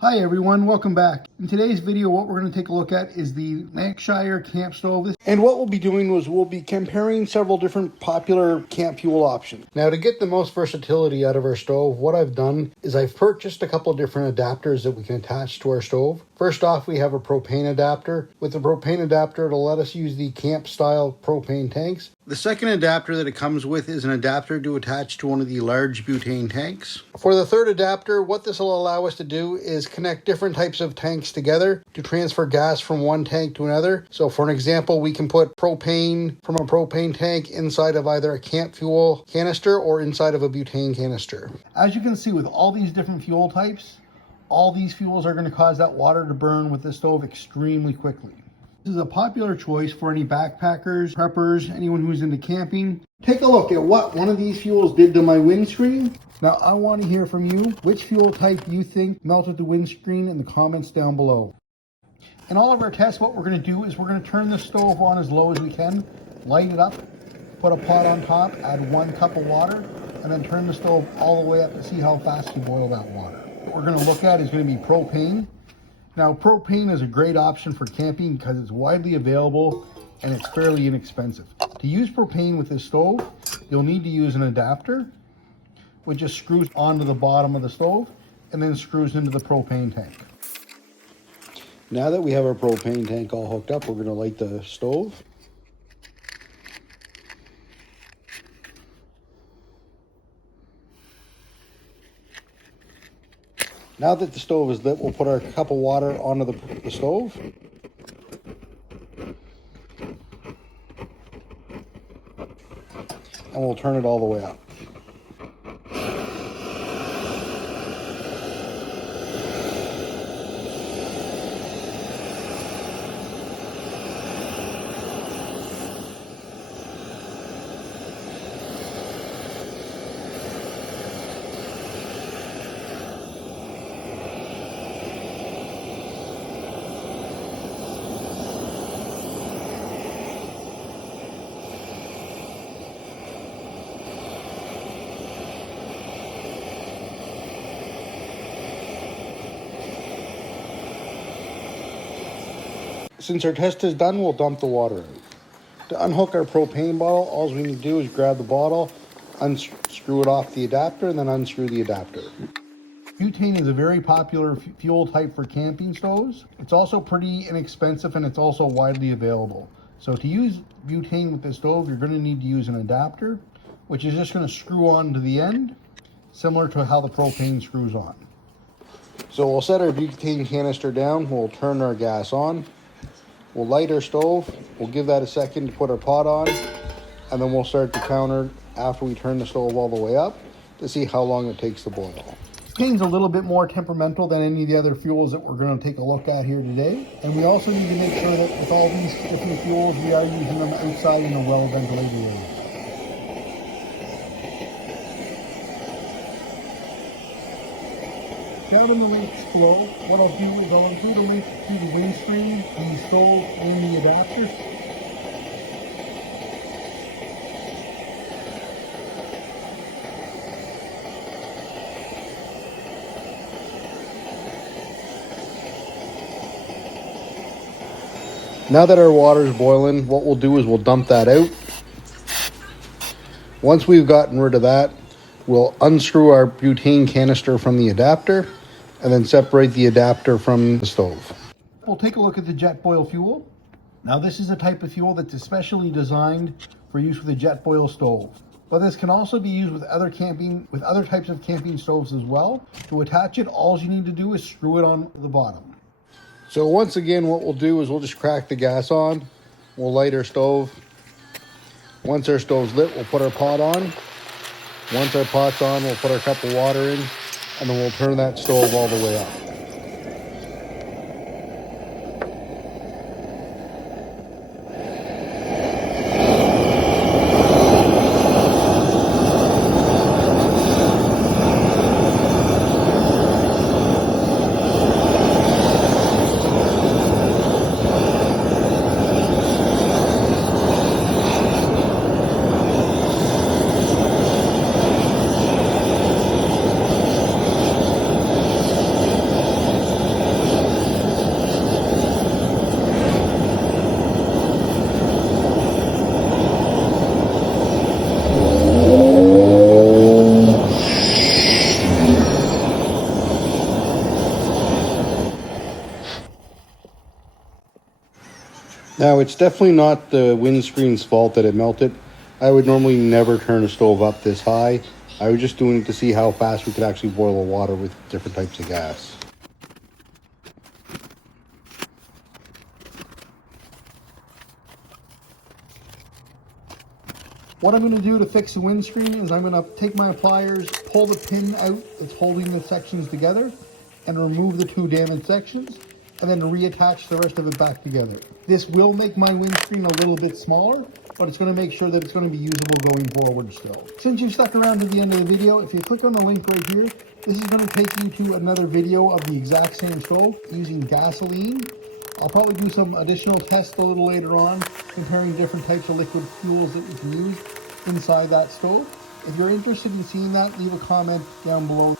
Hi everyone, welcome back. In today's video, what we're going to take a look at is the Lanshan Camp Stove. And what we'll be doing is we'll be comparing several different popular camp fuel options. Now, to get the most versatility out of our stove, what I've done is I've purchased a couple of different adapters that we can attach to our stove. First off, we have a propane adapter. With the propane adapter, it'll let us use the camp style propane tanks. The second adapter that it comes with is an adapter to attach to one of the large butane tanks. For the third adapter, what this will allow us to do is connect different types of tanks together to transfer gas from one tank to another. So for an example, we can put propane from a propane tank inside of either a camp fuel canister or inside of a butane canister. As you can see, with all these different fuel types, all these fuels are going to cause that water to burn with the stove extremely quickly. This is a popular choice for any backpackers, preppers, anyone who's into camping. Take a look at what one of these fuels did to my windscreen. Now I want to hear from you. Which fuel type you think melted the windscreen in the comments down below. In all of our tests, what we're going to do is we're going to turn the stove on as low as we can, light it up, put a pot on top, add 1 cup of water, and then turn the stove all the way up to see how fast you boil that water. What we're going to look at is going to be propane. Now, propane is a great option for camping because it's widely available and it's fairly inexpensive. To use propane with this stove, you'll need to use an adapter, which just screws onto the bottom of the stove and then screws into the propane tank. Now that we have our propane tank all hooked up, we're going to light the stove. Now that the stove is lit, we'll put our cup of water onto the stove. And we'll turn it all the way up. Since our test is done, we'll dump the water out. To unhook our propane bottle, all we need to do is grab the bottle, unscrew it off the adapter, and then unscrew the adapter. Butane is a very popular fuel type for camping stoves. It's also pretty inexpensive and it's also widely available. So to use butane with the stove, you're going to need to use an adapter, which is just going to screw on to the end, similar to how the propane screws on. So we'll set our butane canister down, we'll turn our gas on. We'll light our stove, we'll give that a second to put our pot on, and then we'll start the counter after we turn the stove all the way up to see how long it takes to boil. Butane's a little bit more temperamental than any of the other fuels that we're going to take a look at here today. And we also need to make sure that with all these different fuels, we are using them outside in a well-ventilated area. Down in the links below, what I'll do is I'll include a link to the windscreen, the stove, and the adapter. Now that our water is boiling, what we'll do is we'll dump that out. Once we've gotten rid of that, we'll unscrew our butane canister from the adapter and then separate the adapter from the stove. We'll take a look at the jet boil fuel. Now this is a type of fuel that's especially designed for use with a jet boil stove. But this can also be used with other types of camping stoves as well. To attach it, all you need to do is screw it on the bottom. So once again, what we'll do is we'll just crack the gas on. We'll light our stove. Once our stove's lit, we'll put our pot on. Once our pot's on, we'll put our cup of water in, and then we'll turn that stove all the way up. Now, it's definitely not the windscreen's fault that it melted. I would normally never turn a stove up this high. I was just doing it to see how fast we could actually boil the water with different types of gas. What I'm going to do to fix the windscreen is I'm going to take my pliers, pull the pin out that's holding the sections together, and remove the two damaged sections, and then reattach the rest of it back together. This will make my windscreen a little bit smaller, but it's going to make sure that it's going to be usable going forward still. Since you've stuck around to the end of the video, if you click on the link right here, this is going to take you to another video of the exact same stove using gasoline. I'll probably do some additional tests a little later on, comparing different types of liquid fuels that you can use inside that stove. If you're interested in seeing that, leave a comment down below.